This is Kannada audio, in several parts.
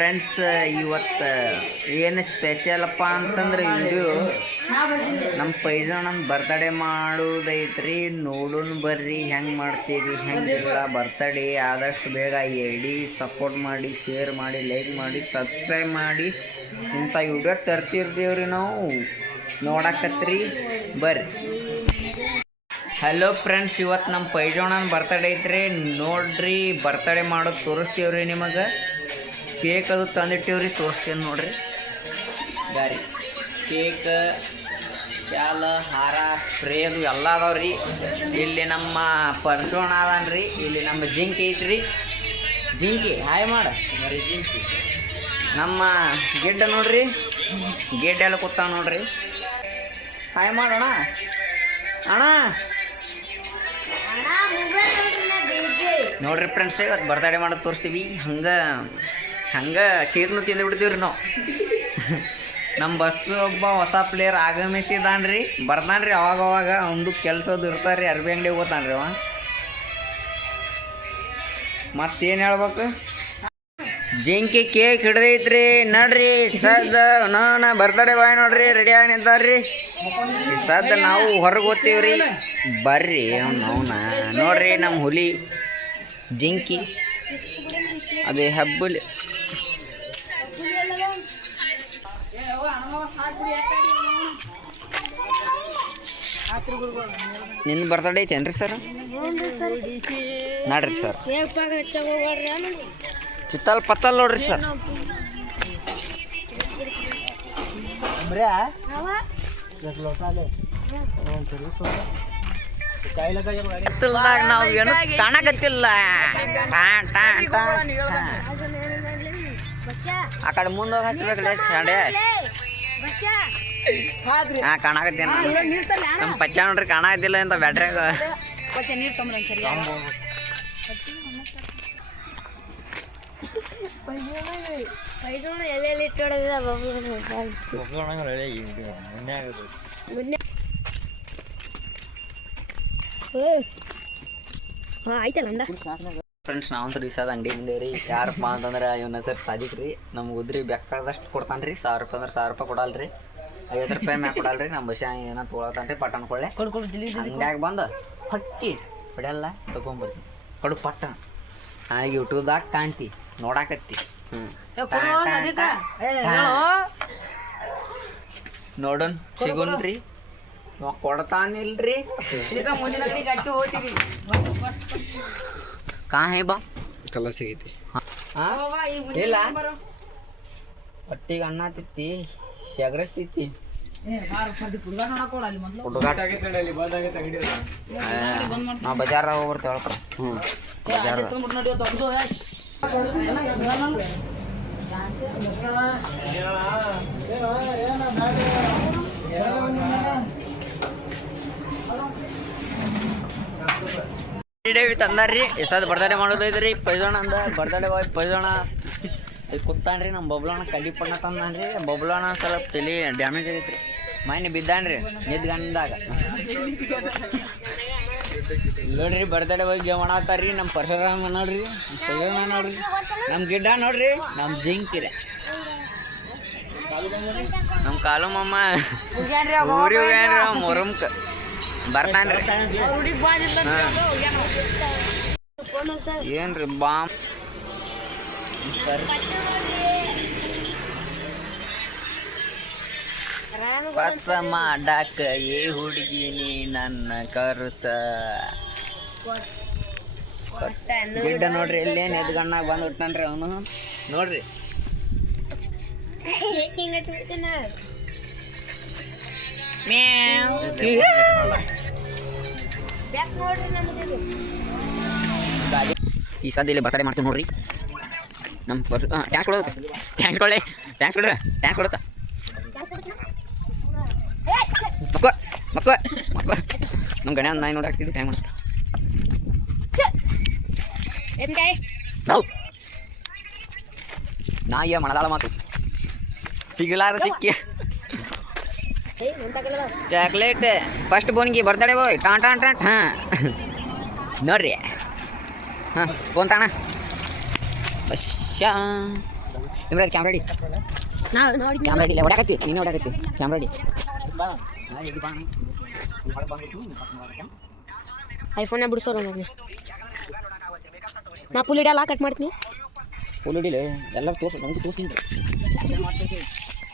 ಫ್ರೆಂಡ್ಸ್ ಇವತ್ತು ಏನು ಸ್ಪೆಷಲಪ್ಪ ಅಂತಂದ್ರೆ ವಿಡಿಯೋ ನಮ್ಮ ಪೈಜಾನಂದು ಬರ್ತಡೇ ಮಾಡೋದೈತ್ರಿ. ನೋಡೋಣ ಬರ್ರಿ, ಹೆಂಗೆ ಮಾಡ್ತೀವಿ ಹೆಂಗಿಲ್ಲ ಬರ್ತಡೇ ಆದಷ್ಟು ಬೇಗ ಎಡಿ ಸಪೋರ್ಟ್ ಮಾಡಿ ಶೇರ್ ಮಾಡಿ ಲೈಕ್ ಮಾಡಿ ಸಬ್ಸ್ಕ್ರೈಬ್ ಮಾಡಿ. ಇಂಥ ವಿಡಿಯೋ ತರ್ತಿರ್ತೀವ್ರಿ ನಾವು. ನೋಡಕತ್ರಿ, ಬರ್ರಿ. ಹಲೋ ಫ್ರೆಂಡ್ಸ್ ಇವತ್ತು ನಮ್ಮ ಪೈಜೋಣನ ಬರ್ತಡೇ ಐತ್ರಿ. ನೋಡ್ರಿ ಬರ್ತಡೇ ಮಾಡೋದು ತೋರಿಸ್ತೀವ್ರಿ ನಿಮಗೆ. ಕೇಕ್ ಅದು ತಂದಿಟ್ಟಿವ್ರಿ ತೋರಿಸ್ತೀನಿ ನೋಡ್ರಿ. ಗಾರಿ ಕೇಕ್ ಶಾಲ ಹಾರ ಸ್ಪ್ರೇ ಅದು ಎಲ್ಲ ಅದಾವ್ರಿ. ಇಲ್ಲಿ ನಮ್ಮ ಪರ್ಸೋಣ ಅದಾನ್ರಿ ಇಲ್ಲಿ ನಮ್ಮ ಜಿಂಕಿ ಐತ್ರಿ. ಜಿಂಕಿ ಹಾಯ್ ಮಾಡ. ಜಿಂಕಿ. ನಮ್ಮ ಗಿಡ್ಡ ನೋಡ್ರಿ ಗಿಡ್ಡ ಎಲ್ಲ ಕೂತಾವ ನೋಡ್ರಿ. ಹಾಯ್ ಮಾಡೋಣ. ಅಣ್ಣ. ನೋಡ್ರಿ ಫ್ರೆಂಡ್ಸ್ ಇವತ್ತು ಬರ್ತಡೇ ಮಾಡೋದು ತೋರಿಸ್ತೀವಿ. ಹಂಗೆ ಹಂಗೆ ಕೇಕ್ನು ತಿಂದು ಬಿಡ್ತೀವಿ ರೀ ನಾವು. ನಮ್ಮ ಬಸ್ ಒಬ್ಬ ಹೊಸ ಪ್ಲೇಯರ್ ಆಗಮಿಸಿದಾನ್ರಿ ಬರ್ತಾನ್ರಿ ಅವಾಗ ಅವಾಗ ಒಂದು ಇರ್ತಾರೆ ರೀ ಅರ್ಬಿ ಅಂಗಡಿ ಹೋಗ್ತಾನ್ರಿ ಅವ. ಮತ್ತೇನು ಹೇಳ್ಬೇಕು? ಜಿಂಕಿ ಕೇಕ್ ಹಿಡ್ದೈತ್ರಿ, ನೋಡ್ರಿ, ಸದ್ದ ನಾ ಬರ್ತಡೆ ಬಾಯ್ ನೋಡ್ರಿ ರೆಡಿ ಆಗಿ ನಿಂತಾರ್ರಿ. ಸದ್ದ ನಾವು ಹೊರಗೆ ಹೋಗ್ತೀವ್ರಿ. ಬರ್ರಿ, ಅವನ ನೋಡ್ರಿ ನಮ್ಮ ಹುಲಿ, ಜಿಂಕಿ. ಅದೇ ಹಬ್ಬಲಿ. ನಿನ್ನ ಬರ್ತಡೇ ಐತೇನ್ರಿ ಸರ್ ನಾಡ್ರಿ ಸರ್ ಚಿತ್ತಲ್ ಪತ್ತಲ್ ನೋಡ್ರಿ ಸರ್ ನಾವು ಏನು ಕಾಣಕತ್ತಿಲ್ಲ. ಟಾ, ಟಾ, ಟಾ, ಟಾ. ಆ ಕಡೆ ಮುಂದೆ ಹಚ್ಬೇಕಲ್ಲ ಸಂಡೆ ಹಾ ಕಾಣಕತ್ತೀನಿ. ನಮ್ಮ ಪಚ್ಚ ನೋಡ್ರಿ ಕಾಣಕತ್ತಿಲ್ಲ ಅಂತ ಬ್ಯಾಟ್ರಿಯಾಗ ಎಲ್ಲೆಲ್ಲಿ ಇಟ್ಟೋಡಿದ ಹಾಂ ಆಯ್ತಲ್ಲ ಅಂದ. ಫ್ರೆಂಡ್ಸ್ ನಾವಂತೂ ದಿವಸದ ಅಂಗಡಿ ರೀ ಯಾರಪ್ಪ ಅಂತಂದ್ರೆ ಇವನ ಹೆಸರು ಸಾಧಿಕ್ ರೀ. ನಮ್ಗೆ ಉದ್ರಿ ಬೇಕಾದಷ್ಟು ಕೊಡ್ತಾನೆ ರೀ ಸಾವಿರ ರೂಪಾಯಿ ಅಂದ್ರೆ ಸಾವಿರ ರೂಪಾಯಿ ಕೊಡಲ್ರಿ. ಐವತ್ತು ರೂಪಾಯಿ ಮ್ಯಾಗ ಕೊಡಲ್ರಿ. ನಮ್ಮ ಬಸ್ ಏನೋ ತೊಗೊಳತಾನೆ ರೀ ಪಟ್ಟಣ ಕೊಳ್ಳೆ ಅಂಗಡ್ಯಾಗ ಬಂದು ಹಕ್ಕಿ ಹೊಡೆಯಲ್ಲ ತಗೊಂಬರ್ತೀನಿ. ಕಡು ಪಟ್ಟಣ. ಹಾಗೆ ಯೂಟ್ಯೂಬ್ದಾಗ ಕಾಣ್ತಿ ನೋಡಾಕತ್ತಿ. ನೋಡೋಣ ಸಿಗುನ್ರಿ. ರೀ ಕೊಡ್ತಾನಿಲ್ರಿ. ಕಾ ಹೇ ಬಾ ಕಲ ಸಿಗೈತಿ? ಇಲ್ಲ ಹೊಟ್ಟಿಗೆ ಅಣ್ಣ ತಿತ್ತಿ ಶಗರಸ್ತಿತ್ತಿ ನಾ ಬಜಾರ ಹೋಗ್ಬರ್ತೇವೆ ಹೇಳ್ತಾರ ಹ್ಞೂ ಬಜಾರ ಡೇವಿ ತಂದಾರ್ರಿ. ಎಷ್ಟಾದ ಬರ್ತಡೇ ಮಾಡೋದೈತ್ರಿ ಪೈದೋಣ ಅಂದ. ಬರ್ತಡೇ ಬಾಯ್ ಪೈದೋಣ ಇಲ್ಲಿ ಕುತ್ತಾನ್ರಿ ನಮ್ಮ ಬಬ್ಲೋಣ ಕಡ್ಡಿ ಪಣ್ಣ ತಂದಾನ್ರಿ. ಬಬ್ಲೋಣ ಸ್ವಲ್ಪ ತಲೆ ಡ್ಯಾಮೇಜ್ ಆಗೈತ್ರಿ. ಮನೆ ಬಿದ್ದಾನ್ರಿ ನಿದ್ಗಂದಾಗ ನೋಡ್ರಿ ಬರ್ತಡೇ ಗೇಮ್ ಮಾಡತ್ತಾರ್ರಿ ನಮ್ಮ ಪರಶುರಾಮ ನೋಡ್ರಿ ಪೈದೋಣ ನೋಡ್ರಿ. ನಮ್ಮ ಗಿಡ್ಡ ನೋಡ್ರಿ ನಮ್ಮ ಜಿಂಕಿರ ನಮ್ಮ ಕಾಲು ಮಮ್ಮ. ಊರಿ ಹೋಗ್ಯಾನ್ರಿ ಮೊರಮ್ಕ. ಬರ್ತಾನ್ರಿ. ಏನ್ರಿ ಬಾಂಬ್? ಮಾಡಾಕ ಏ ಹುಡುಗಿನಿ ನನ್ನ ಕರುಸ. ಗಿಡ್ಡ ನೋಡ್ರಿ ಎಲ್ಲೇನ್ ಎದ್ಗಣ್ಣಾಗ ಬಂದ್ ಹುಟ್ಟನ್ರಿ ಅವನು. ನೋಡ್ರಿ. ಹಿಂಗ ಈ ಸದ್ಯ ಇಲ್ಲಿ ಬರ್ತಡೇ ಮಾಡ್ತೀವಿ ನೋಡ್ರಿ. ನಮ್ಮ ಪರ್ಸ್ ಹಾಂ ಟ್ಯಾಂಕ್ಸ್ ಕೊಡೋದು ಟ್ಯಾಂಕ್ಸ್ ಕೊಡಲೆ. ಟ್ಯಾಂಕ್ಸ್ ಕೊಡ. ಟ್ಯಾಂಕ್ಸ್ ಕೊಡುತ್ತ. ಮಕ್ಕ ಮಕ್ಕ ಮಕ್ಕ ನಮ್ಮ ಗಣ್ಯ ನಾಯಿ ನೋಡಿ ಹಾಕ್ತಿದ್ವಿ ಟ್ಯಾಂಕ್ ಮಾಡ್ತಾ ನಾಯಿಯ ಮಣದಾಳ ಮಾತು. ಸಿಗಲಾರ ಸಿಕ್ಕಿ. ಚಾಕ್ಲೇಟ್. ಫಸ್ಟ್ ಬೋನ್ಗಿ ಬರ್ತಡೇ ಬೋಯ್ ಟಾನ್ ಟಾನ್ ಟಾನ್ ಹಾಂ ನೋಡ್ರಿ. ಹಾಂ ಫೋನ್ ತಾಣ ಅಶ್ಯಾ ನಿಮ್ಗೆ ಕ್ಯಾಮ್ರಾ ರೆಡಿ ಕ್ಯಾಮ್ರಾ ರೆಡಿ ಇಲ್ಲ ಹೊಡ್ಯಾಕತ್ತಿ. ನೀನು ಹೊಡ್ಯಾಕತ್ತಿ. ಕ್ಯಾಮ್ರಾ ರೆಡಿ ಐಫೋನ್ ಬಿಡಿಸೋರ ನಾ ಪುಲಿಡಿ ಹಿಡಿಯಲ್ಲ ಕಟ್ ಮಾಡ್ತೀನಿ. ಪುಲಿಡಿಲಿ ಎಲ್ಲ ಎಲ್ಲರೂ ತೋರ್ಸು ನಮ್ಗೆ ತೋರ್ಸಿಂದ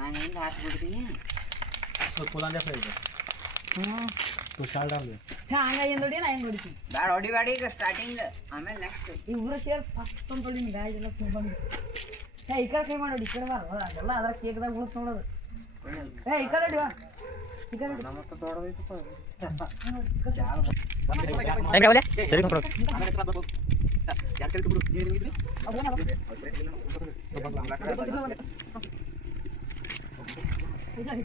ಜಾ ನಾನು ಹಿಂದೆ ಹಾಕ್ಬಿಡ್ತೀನಿ ಫುಲಾಂಡೆ ಇದೆ ತೂ ಶಾಲ್ದ ಅಂದ್ರೆ ಬ್ಯಾಡ ಹೊಡಿ ಬ್ಯಾಡ ಈಗ ಸ್ಟಾರ್ಟಿಂಗ್ ಆಮೇಲೆ ನೆಕ್ಸ್ಟ್ ಇಬ್ರು ಸೇರಿ ಫಸ್ಟ್ ಅಂತ ಹೊಡಿ ಗಾಯ ಎಲ್ಲ ತುಂಬ ಏ ಈ ಕಡೆ ಕೈ ಮಾಡಿ ನೋಡಿ ಈ ಕಡೆ ಬಾರ ಅದೆಲ್ಲ ಅದ್ರ ಕೇಕ್ದಾಗ ಉಳಿಸ್ ನೋಡೋದು ಏ ಈ ಕಡೆ ನೋಡಿ ಬಾ ಈ ಕಡೆ ನೋಡಿ ಅಲ್ಲ ಅಣ್ಣ ಹಾಂ ಹಾಂ ಹೊಡೆದು ಹೊಡಿ ಚಂದ ಏ, ಚಂದ ಗರಿ ಹೊಡ್ದು ಚಂದ ಗರಿ ಚಂದ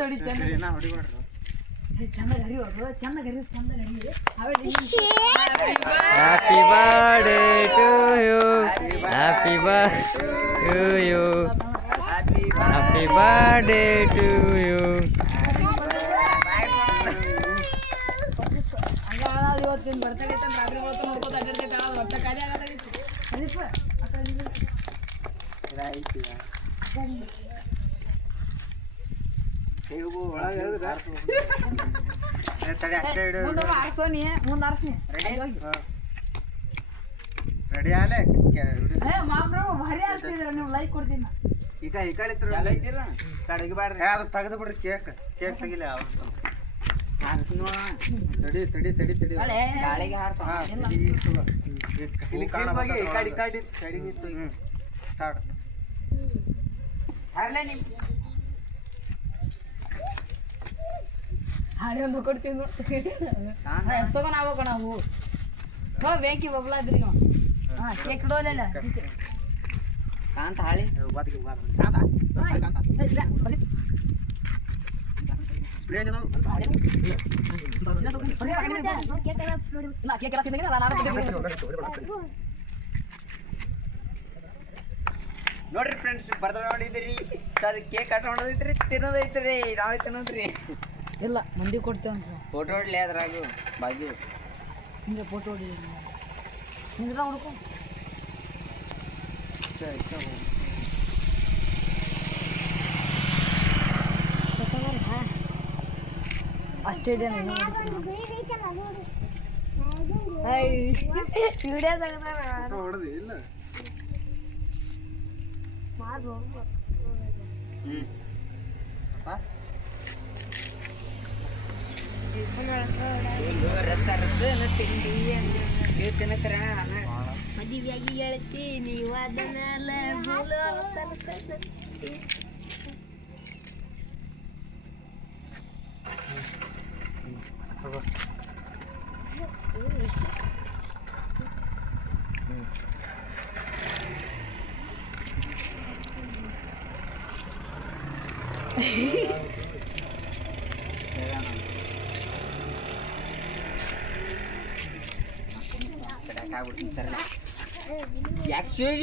ಗರಿ ಆಮೇಲೆ happy birthday to you happy birthday to you happy birthday to you ಹಂಗ ಇವತ್ತಿನ ಬರ್ತಡೇ ತಂದು ರಾತ್ರಿ ಹೊತ್ತು ನೋಡ್ಕೋತ ಅಡ್ಡಾಡ್ಕೈತೆ ಆದ್ರೆ ಒಟ್ಟ ಖಾಲಿ ಆಗಲ್ಲ ರೆಡಿ ಆಲೆ? ಹೇ ಮಾಮ್ರು ಭಾರಿ ಆರ್ಸ್ತಿದ್ರ ನೀವು ಲೈಕ್ ಕೊಡ್ತೀನಿ. ನಾ. ಈಗ ಈ ಕಡೆ ಕಡೆಗೆ ಬ್ಯಾಡ್ರಿ ಅದು ತೆಗೆದು ಬಿಡ್ರಿ ಕೇಕ್ ಕೇಕ್ ತೆಗಿಲ್ಲ ತಡಿ ತಡಿ ತಡಿ ತಡಿ. ಗಾಳಿಗೆ ಇಲ್ಲಿ. ಈ ಕಡೆ, ಈ ಕಡೆ, ಸೈಡಿಗೆ ನಿಂತು, ಸ್ಟಾರ್ಟ್ ಹರ್ಲೆ ನಿಮ್ ಹಾಳೆ ಒಂದು ಕೊಡ್ತೀವಿ ನೋಡಿ ಎಷ್ಟೋಗ ನಾವು ನಾವು ಹೋ ಬೇಕಿ ಬಬ್ಲ ಇದ್ರಿ ನೀವು ಹಾ ಕೇಕ್ ಇಡೋಲ್ಲ ಕಾಂತ ಹಾಳಿ ಬಾತಿಗೆ ಬಾರ. ಪ್ಲೇನ್ ಇದು. ಇಲ್ಲ ಕೇಕ್ ಎಲ್ಲ ತಿಂದಂಗೆ ನಾನು ಆರಾಮ ನೋಡ್ರಿ ಫ್ರೆಂಡ್ಸ್ ಬರ್ದ ನೋಡಿದಿರಿ ಅದು ಕೇಕ್ ಕಟ್ ಮಾಡೋದೈತ್ರಿ ತಿನ್ನೋದೈತ್ರಿ ನಾವೇ ತಿನ್ನೋದ್ರಿ ಇಲ್ಲ ಮಂದಿ ಕೊಡ್ತೇವೆ ಅಂತ. ಫೋಟೋ ಹೊಡ್ಲಿ ಅದ್ರಾಗು ಬಾಜು. ಹಿಂಗೆ ಫೋಟೋ ಹೊಡಿ. ಹಿಂಗೆ ಹುಡ್ಕೊ ಅಷ್ಟೇ ವಿಡಿಯೋ ಹೊಡೆದಿ ಇಲ್ಲ ಹ್ಮ್ ರಸ ರಸ ತಿಂಡಿ ಅಂದ್ರೆ ತಿನ್ನಕ್ರ ಮದುವೆಯಾಗಿ ಹೇಳ್ತಿ ನೀವು ಅದನ್ನೆಲ್ಲ ಬೀಳೋ ತನಕ ಸತ್ತಿ. Excuse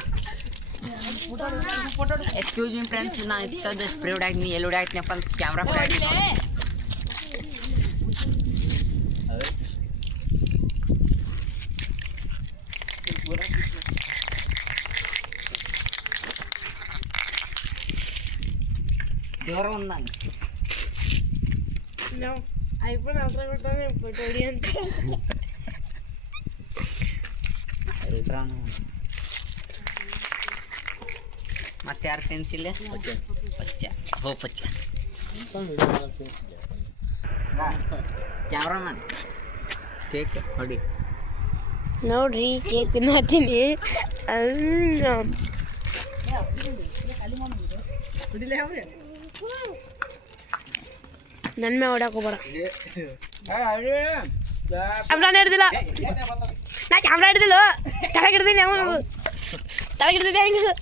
ನೀ ಎಕ್ಸ್ಕ್ಯೂಸ್ ಮಿ ಫ್ರೆಂಡ್ಸ್ ನಾ ಸದ್ಯ ಸ್ಪ್ರೇ ಹೊಡ್ಯಾಕ್ನಿ ಎಲ್ಲಿ ಹೊಡ್ಯಾಕ್ನಪ್ಪ ಅಂತ ಕ್ಯಾಮ್ರಾ ದೇವರ ಒಂದು ನಾನು ನಾವು ಐಫೋನ್ ಅಲ್ಟ್ರಾ ಕೊಟ್ಟಾನೆ ಫೋಟೋ ಹೊಡಿ ಅಂತ ಮತ್ತೆ ಯಾರು ಪೆನ್ಸಿಲ್ ಪಚ್ಚ. ಹೋ ಪಚ್ಚ. ಕ್ಯಾಮ್ರಾಮನ್. ಕೇಕ್ ಹೊಡಿ. ನೋಡ್ರಿ ಕೇಕ್ ತಿನ್ನತ್ತೀನಿ. ನನ್ನ ಮೇಲೆ ಹೊಡ್ಯಾಕ ಹೋಗ್ಬೇಡ. ಕ್ಯಾಮ್ರಾನೇ ಹಿಡ್ದಿಲ್ಲ. ನಾ ಕ್ಯಾಮ್ರಾ ಹಿಡ್ದಿಲ್ಲ. ತಳಗೆ ಹಿಡ್ದೀನಿ ಅವನು. ತಳಗೆ ಹೆಂಗ ಹೆಂಗೆ